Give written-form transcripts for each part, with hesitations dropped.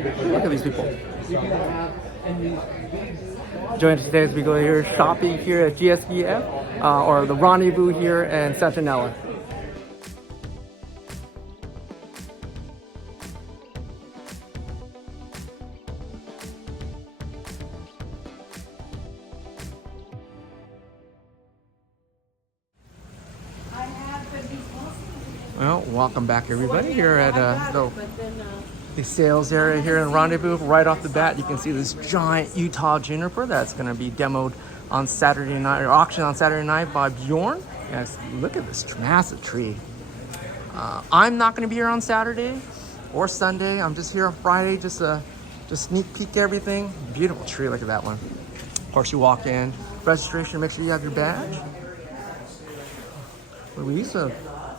Look at these people. Join us today as we go here shopping here at GSBF or the Rendezvous here in Santanella. Well, welcome back everybody here at the sales area here in Rendezvous. Right off the bat, you can see this giant Utah juniper that's going to be demoed on Saturday night, or auctioned on Saturday night by Bjorn. Yes, look at this massive tree. I'm not going to be here on Saturday or Sunday. I'm just here on Friday just to sneak peek everything. Beautiful tree, look at that one. Of course, you walk in, registration, make sure you have your badge. Louise,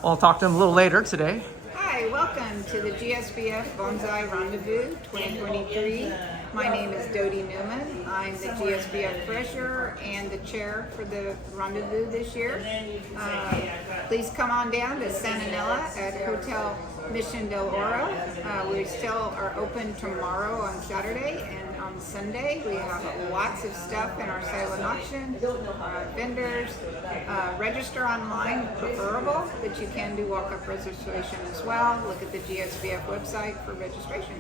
I'll talk to him a little later today. Hi, welcome to the GSBF Bonsai Rendezvous 2023. My name is Dodie Newman. I'm the GSBF treasurer and the chair for the Rendezvous this year. Please come on down to Santanella at Hotel Mission del Oro. We still are open tomorrow on Saturday, and on Sunday we have lots of stuff in our silent auction, vendors. Register online, preferable, but you can do walk-up registration as well. Look at the GSBF website for registration.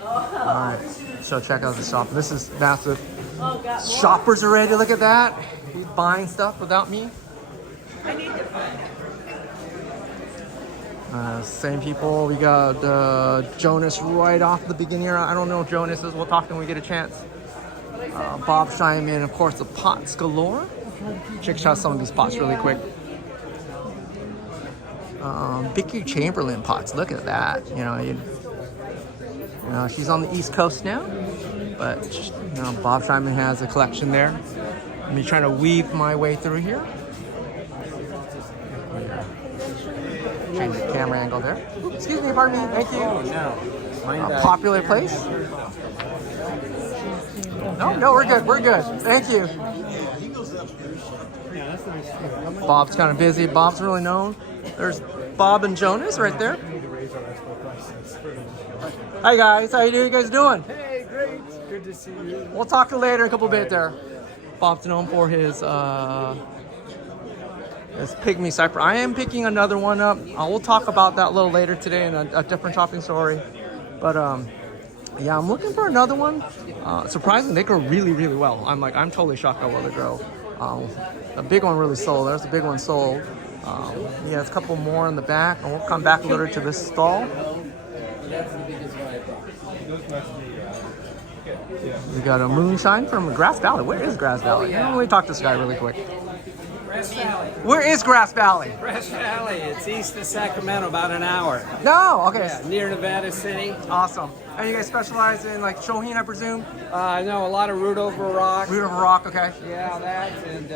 Alright, so check out the shop. This is massive. Shoppers are ready, look at that. He's buying stuff without me. I need to find it. Same people. We got Jonas right off the beginning here. I don't know if Jonas is. We'll talk to him when we get a chance. Bob Scheinman, of course, the pots galore. Check out some of these pots really quick. Vicky Chamberlain pots. Look at that. You know, she's on the East Coast now, but you know, Bob Scheinman has a collection there. I'm trying to weave my way through here. Change the camera angle there. Oops, excuse me, pardon me. Thank you. Popular place. No, we're good. We're good. Thank you. Bob's kind of busy. Bob's really known. There's Bob and Jonas right there. Hi guys, how you guys doing? Hey, great. Good to see you. We'll talk to you later in a couple bit there. Bob's known for his pygmy cypress. I am picking another one up. We'll talk about that a little later today in a different shopping story. But yeah, I'm looking for another one. Surprisingly, they grow really, really well. I'm totally shocked how well they grow. The big one really sold. There's the big one sold. Yeah, there's a couple more in the back, and we'll come back later to this stall. We got a moonshine from Grass Valley. Where is Grass Valley? Let me talk to this guy really quick. Grass Valley. Where is Grass Valley? Grass Valley. It's east of Sacramento, about an hour. No, okay. Yeah, near Nevada City. Awesome. And you guys specialize in like Shohin, I presume? No, a lot of root over rock. Root over rock, okay. Yeah, that and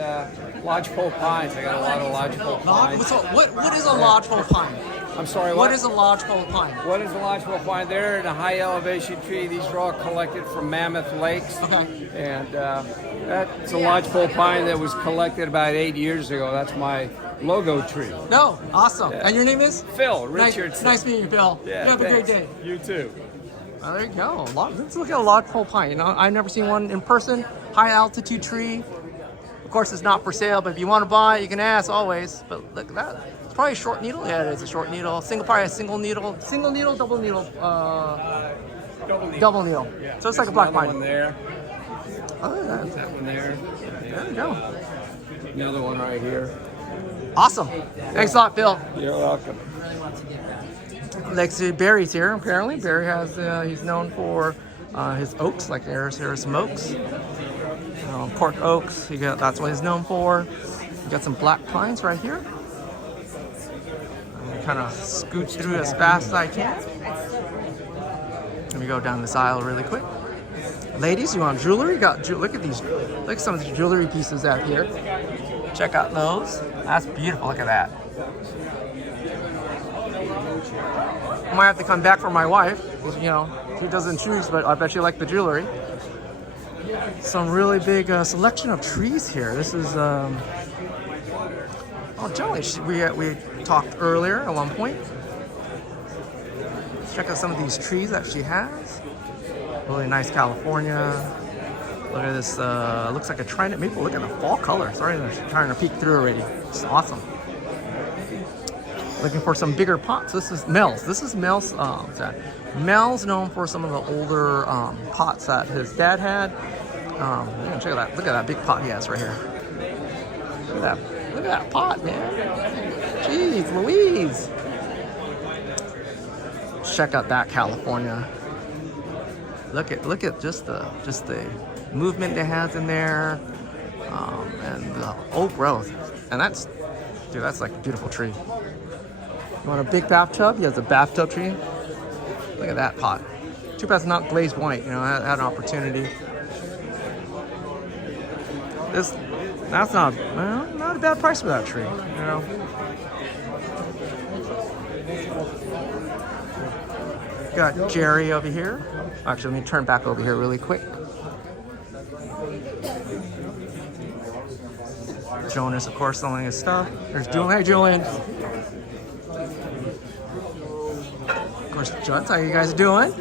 lodgepole pines. I got a lot of lodgepole pines. So what is a lodgepole pine? I'm sorry, What is a lodgepole pine? What is a lodgepole pine? They're in a high elevation tree. These are all collected from Mammoth Lakes. Okay. And that's a lodgepole pine that was collected about 8 years ago. That's my logo tree. No, awesome. Yeah. And your name is? Phil Richardson. Nice meeting you, Phil. Yeah, you have a great day. You too. Oh, there you go. Let's look at a lodgepole pine. You know, I've never seen one in person. High altitude tree. Of course, it's not for sale, but if you want to buy it, you can ask always. But look at that. It's probably a short needle. Yeah, it is a short needle. Probably a single needle, double needle. Double needle. Yeah. So it's like a black pine. One there. Oh, yeah. That one there. There you go. Another one right here. Awesome. Thanks a lot, Phil. You're welcome. Let's see, Barry's here. Apparently, Barry has. He's known for his oaks. Like here are some oaks. Cork oaks. That's what he's known for. You got some black pines right here. Kind of scoot through as fast as I can. Let me go down this aisle really quick. Ladies, you want jewelry? Look at these. Look at some of the jewelry pieces out here. Check out those. That's beautiful. Look at that. I might have to come back for my wife. You know, she doesn't choose, but I bet she liked the jewelry. Some really big selection of trees here. This is generally we talked earlier at one point. check out some of these trees that she has. Really nice California. Look at this, looks like a trident maple. Look at the fall color. Sorry, they're trying to peek through already. It's awesome. Looking for some bigger pots. This is Mel's. This is Mel's. Mel's known for some of the older pots that his dad had. Check that. Look at that big pot he has right here. Look at that. Look at that pot, man. Jeez Louise. Check out that California. Look at just the movement it has in there, and the oak growth. And that's like a beautiful tree. You want a big bathtub? He has a bathtub tree. Look at that pot. Too bad it's not glazed white. You know, I had an opportunity. That's not a bad price for that tree. You know. Got Jerry over here. Actually, let me turn back over here really quick. Jonas, of course, selling his stuff. There's Julian. Hey, Julian. Of course, Judd, how you guys doing?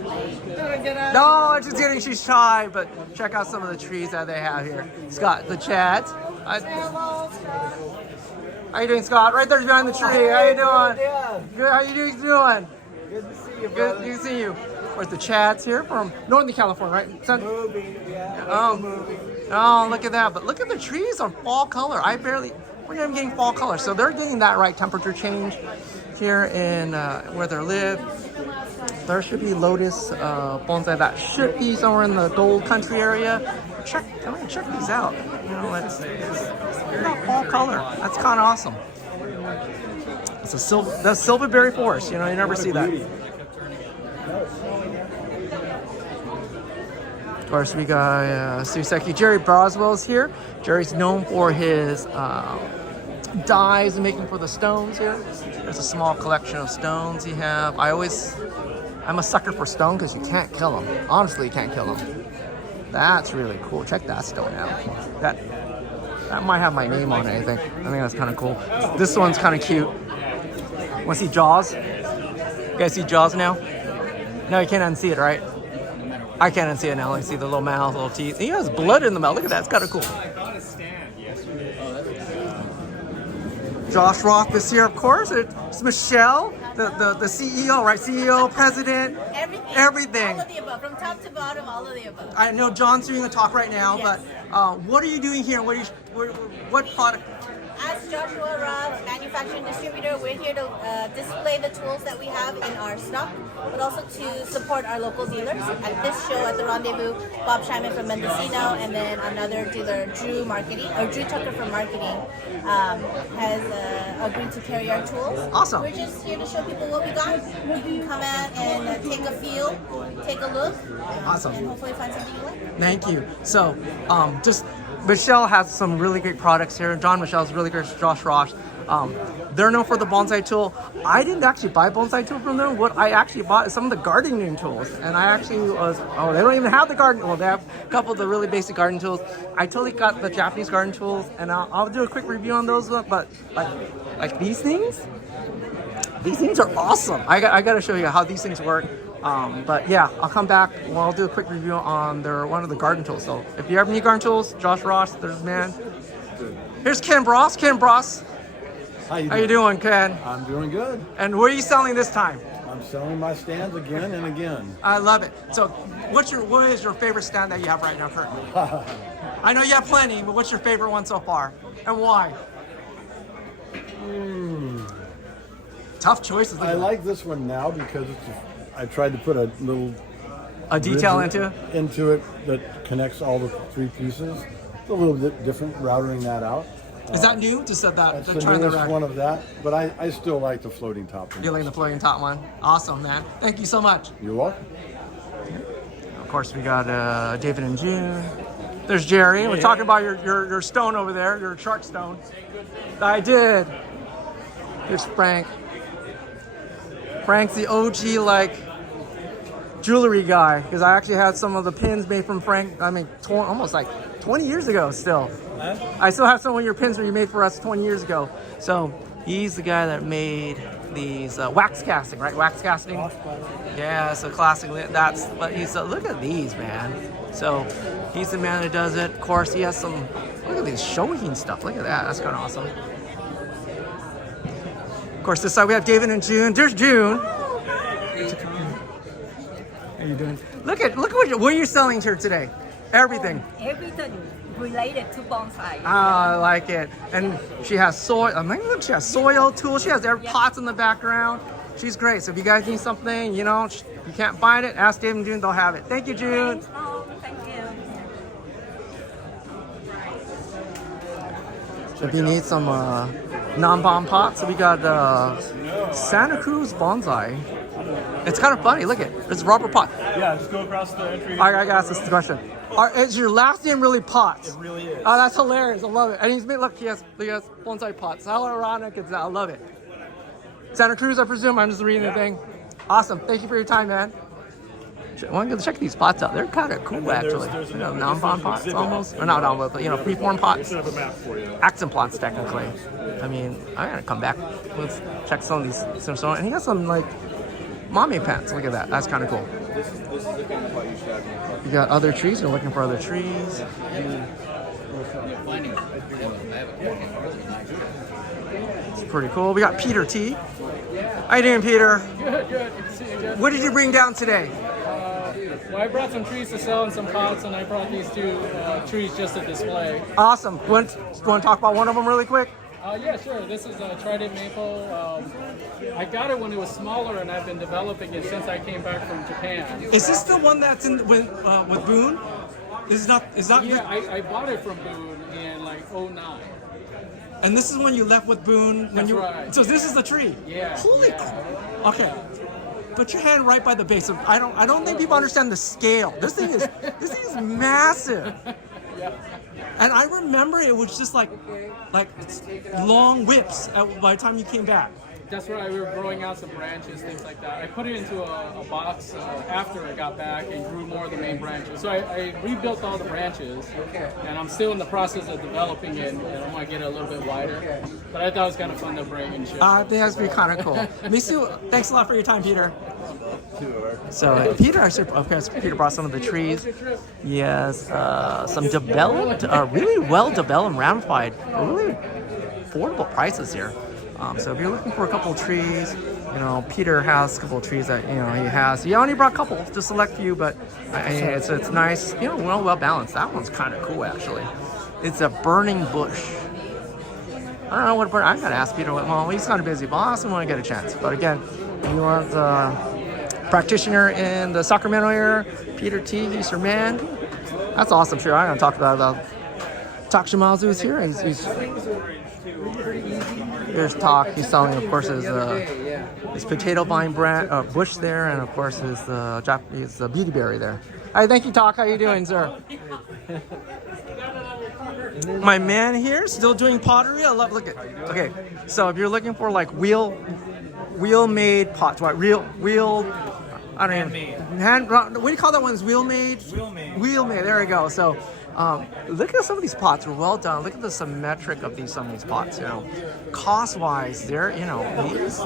No, just kidding. She's shy, but check out some of the trees that they have here. Scott, the Chads. How you doing, Scott? Right there behind the tree. How you doing? Good. How you doing? Good to see you, brother. Good to see you. Where's the Chads here from Northern California, right? Moving, yeah. Oh, look at that. But look at the trees on fall color. We're not even getting fall color. So they're getting that right temperature change here in where they live. There should be lotus bonsai that should be somewhere in the Gold Country area. Check these out. You know, it's got fall color. That's kind of awesome. It's a silverberry forest. You know, you never see that. Of course, we got Suseki. Jerry Boswell's here. Jerry's known for his dyes and making for the stones here. There's a small collection of stones he have. I'm a sucker for stone because you can't kill them. Honestly, you can't kill them. That's really cool. Check that stone out. That might have my name on it, I think. I think that's kind of cool. This one's kind of cute. Want to see Jaws? You guys see Jaws now? No, you can't unsee it, right? I can't unsee it now. I see the little mouth, little teeth. He has blood in the mouth. Look at that. It's kind of cool. Josh Roth is here, of course. It's Michelle, the CEO, right? CEO, president, everything. All of the above, from top to bottom, all of the above. I know John's doing a talk right now, yes. But what are you doing here? What product? As Joshua Roth, manufacturing distributor, we're here to display the tools that we have in our stock, but also to support our local dealers. At this show at the Rendezvous, Bob Scheinman from Mendocino, and then another dealer, Drew Tucker from marketing, has agreed to carry our tools. Awesome. We're just here to show people what we got. You can come out and take a feel, take a look, awesome, and hopefully find something you like. Thank you. So, Michelle has some really great products here. John Michelle's really great. Josh Ross. They're known for the bonsai tool. I didn't actually buy bonsai tool from them. What I actually bought is some of the gardening tools. And I actually they don't even have the garden. Well, they have a couple of the really basic garden tools. I totally got the Japanese garden tools, and I'll do a quick review on those. But like these things are awesome. I got to show you how these things work. But yeah, I'll come back. I'll do a quick review on one of the garden tools. So if you ever need garden tools, Josh Ross, there's man. Here's Ken Bross. Ken Bross. How you doing, Ken? I'm doing good. And what are you selling this time? I'm selling my stands again and again. I love it. So what is your favorite stand that you have right now currently? I know you have plenty, but what's your favorite one so far? And why? Tough choices. I like this one now because I tried to put a little detail into it that connects all the three pieces. It's a little bit different routering that out. Is that new? Just said that. That's the newest one of that, but I still like the floating top one. You like the floating top one? Awesome, man. Thank you so much. You're welcome. Of course, we got David and June. There's Jerry. We're talking about your stone over there, your shark stone. I did. Here's Frank. Frank's the OG jewelry guy, because I actually had some of the pins made from Frank. I mean, almost 20 years ago still. I still have some of your pins that you made for us 20 years ago. So he's the guy that made these wax casting, right? Wax casting. Yeah, so classic. That's what he's. Look at these, man. So he's the man who does it. Of course, he has some. Look at these shohin stuff. Look at that. That's kind of awesome. Of course, this side we have David and June. There's June. How you doing? Look at what you're selling here today. Everything. Everything related to bonsai. Ah, I like it. And she has soil. I mean, look, she has soil tools. She has pots in the background. She's great. So if you guys need something, you know, you can't find it, ask Dave and June. They'll have it. Thank you, June. Thanks, Mom. Thank you. So if you need some non-bomb pots, so we got Santa Cruz Bonsai. It's kind of funny. Look at it. It's rubber pot. Yeah, just go across the entry. I gotta ask this question. Is your last name really Potts? It really is. Oh, that's hilarious. I love it. And he's made, look, he has bonsai pots. How ironic is that? I love it. Santa Cruz, I presume. I'm just reading the thing. Awesome. Thank you for your time, man. I want to check these pots out. They're kind of cool, actually. there's You know, non-bomb pots almost. Or not non-bomb, but, you know, freeform pots. I have a map for you. Accent pots, technically. I mean, I'm going to come back. Let's check some of these. And he has some, like, mommy pants. Look at that. That's kind of cool. You got other trees. You're looking for other trees. It's pretty cool. We got Peter T. How you doing, Peter? Good, good. See you again. What did you bring down today? Well, I brought some trees to sell and some pots, and I brought these two trees just to display. Awesome. Want to talk about one of them really quick? Yeah, sure. This is a trident maple. I got it when it was smaller, and I've been developing it since I came back from Japan. Is this the one that's in with Boone? Is that Yeah, I bought it from Boone in like '09. And this is when you left with Boone. When That's you, right. So this is the tree. Yeah. Holy. yeah. Okay. Put your hand right by the base. I don't think people understand the scale. This thing is massive. Yeah. And I remember it was just like long whips by the time you came back. That's right. We were growing out some branches, things like that. I put it into a box after I got back and grew more of the main branches. So I rebuilt all the branches, and I'm still in the process of developing it. And I want to get it a little bit wider. But I thought it was kind of fun to bring and show. I think that's be kind of cool. Misu, thanks a lot for your time, Peter. So Peter, of course, Peter brought some of the trees. Yes, some developed, really well developed, ramified, really affordable prices here. So if you're looking for a couple of trees, you know, Peter has a couple of trees that, you know, he has. He only brought a couple, just a select few, but it's nice, you know, well balanced. That one's kind of cool, actually. It's a burning bush. I don't know what burn. I gotta ask Peter. Well, he's kind of busy, but I also want to get a chance. But again, if you want a practitioner in the Sacramento area, Peter T, he's your man. That's awesome. Sure, I'm gonna talk about Takshimazu's here, and he's here's Tak. He's selling, of course, his potato vine bush there, and of course his Japanese beauty berry there. All right, thank you, Tak. How you doing, sir? My man here still doing pottery. I love. Look at. Okay, so if you're looking for like wheel-made pots, right? Wheel. I don't even. What do you call that ones? Wheel-made. Wheel-made. There we go. So. Look at some of these pots are well done. Look at the symmetric of some of these pots. You know, cost-wise, they're these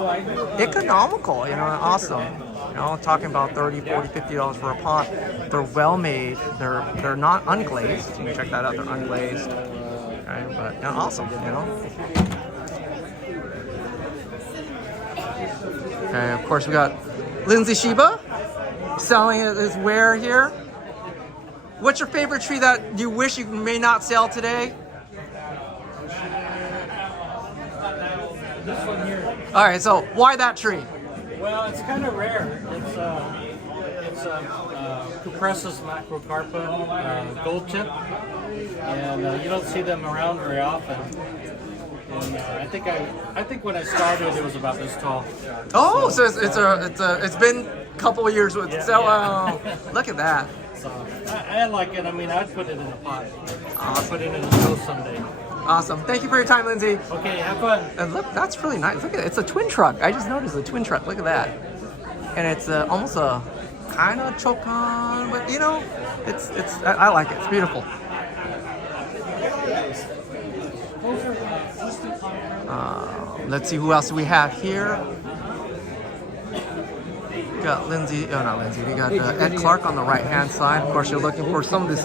economical. You know, awesome. You know, talking about $30, $40, $50 for a pot. They're well made. They're not unglazed. You can check that out. They're unglazed. Okay, but awesome. You know. Okay, of course we got Lindsay Shiba selling his ware here. What's your favorite tree that you wish you may not sell today? This one here. All right, so why that tree? Well, it's kind of rare. It's Cupressus macrocarpa gold tip, and you don't see them around very often. And I think when I started, it was about this tall. Oh, so it's been a couple of years with look at that. So I like it. I mean, I'd put it in a pot. I'll put it in a show someday. Awesome. Thank you for your time, Lindsay. Okay, have fun. And look, that's really nice. Look at it. It's a twin truck. I just noticed the twin truck. Look at that. And it's almost a kind of chokan, but you know, I like it. It's beautiful. Let's see who else we have here. got Lindsay, oh not Lindsay, we got Ed Clark on the right hand side. Of course, you're looking for some of this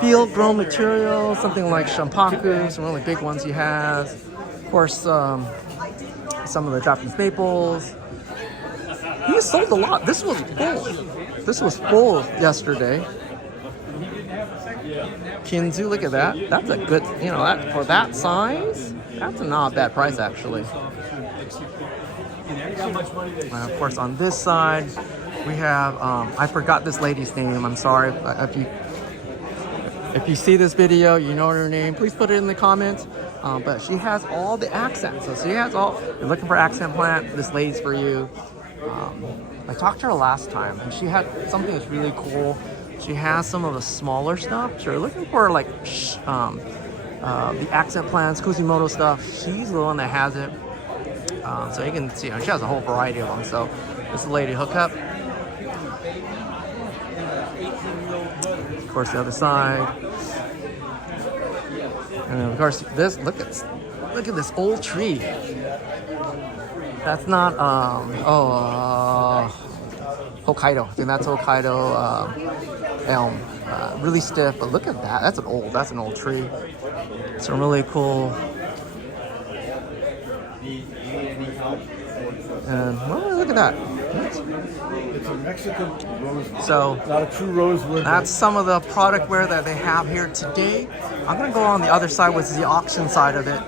field grown material, something like Shampaku, some really big ones he has. Of course, some of the Japanese maples. He sold a lot. This was full. This was full yesterday. Kinzu, look at that. That's a good, that for that size, that's a not bad price actually. And of course, on this side, we have, I forgot this lady's name. I'm sorry. If you see this video, you know her name, please put it in the comments. But she has all the accents. So she has all, you're looking for accent plant, this lady's for you. I talked to her last time and she had something that's really cool. She has some of the smaller stuff. So you're looking for like the accent plants, Kusimoto stuff. She's the one that has it. So you can see, she has a whole variety of them. So this is the lady hookup. Of course, the other side. And then of course, this, look at this old tree. That's not, Hokkaido. I think that's Hokkaido elm. Really stiff, but look at that. That's an old tree. Some really cool. And well, look at that. It's a Mexican rosewood. So Not a true rosewood. that's some of the product wear that they have here today. I'm gonna go on the other side, which is the auction side of it.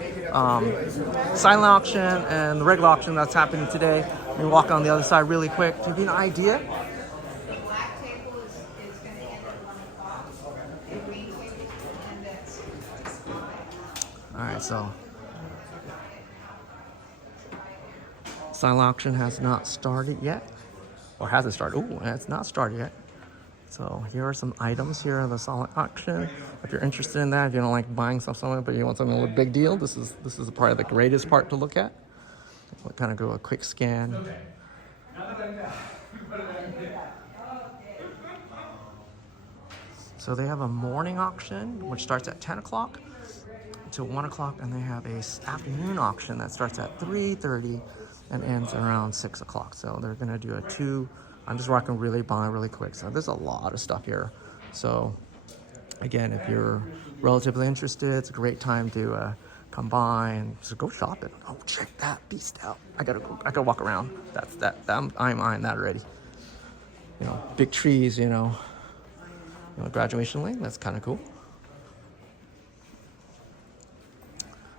Silent auction and the regular auction that's happening today. Let me walk on the other side really quick to give you an idea. The black table is going to end at 1 o'clock. The green table and that's 5. All right, so silent auction has not started yet, or hasn't started. Oh, it's not started yet. So here are some items here in the silent auction. If you're interested in that, if you don't like buying stuff somewhere, but you want something with a big deal, this is probably the greatest part to look at. We'll kind of go a quick scan. So they have a morning auction, which starts at 10 o'clock to 1 o'clock, and they have a afternoon auction that starts at 3:30 and ends around 6 o'clock. So they're gonna do a 2. I'm just rocking really quick. So there's a lot of stuff here. So again, if you're relatively interested, it's a great time to come by and just go shopping. Oh, check that beast out. I gotta walk around. I'm eyeing that already. Big trees, graduation lane, that's kind of cool.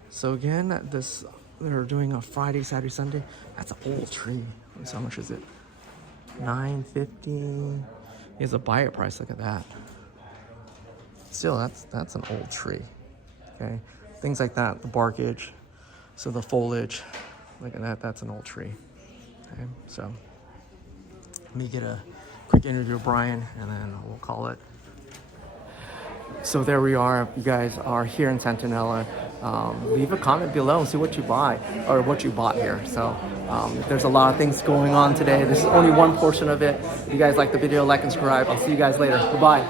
So again, they're doing a Friday, Saturday, Sunday. That's an old tree. So how much is it? $9.50. Here's a buyer price. Look at that. Still, that's an old tree. Okay, things like that. The barkage, so the foliage. Look at that. That's an old tree. Okay, so let me get a quick interview with Brian, and then we'll call it. So there we are. You guys are here in Santinella. Leave a comment below and see what you buy or what you bought here. So there's a lot of things going on today. This is only one portion of it. If you guys like the video, like and subscribe. I'll see you guys later. Goodbye.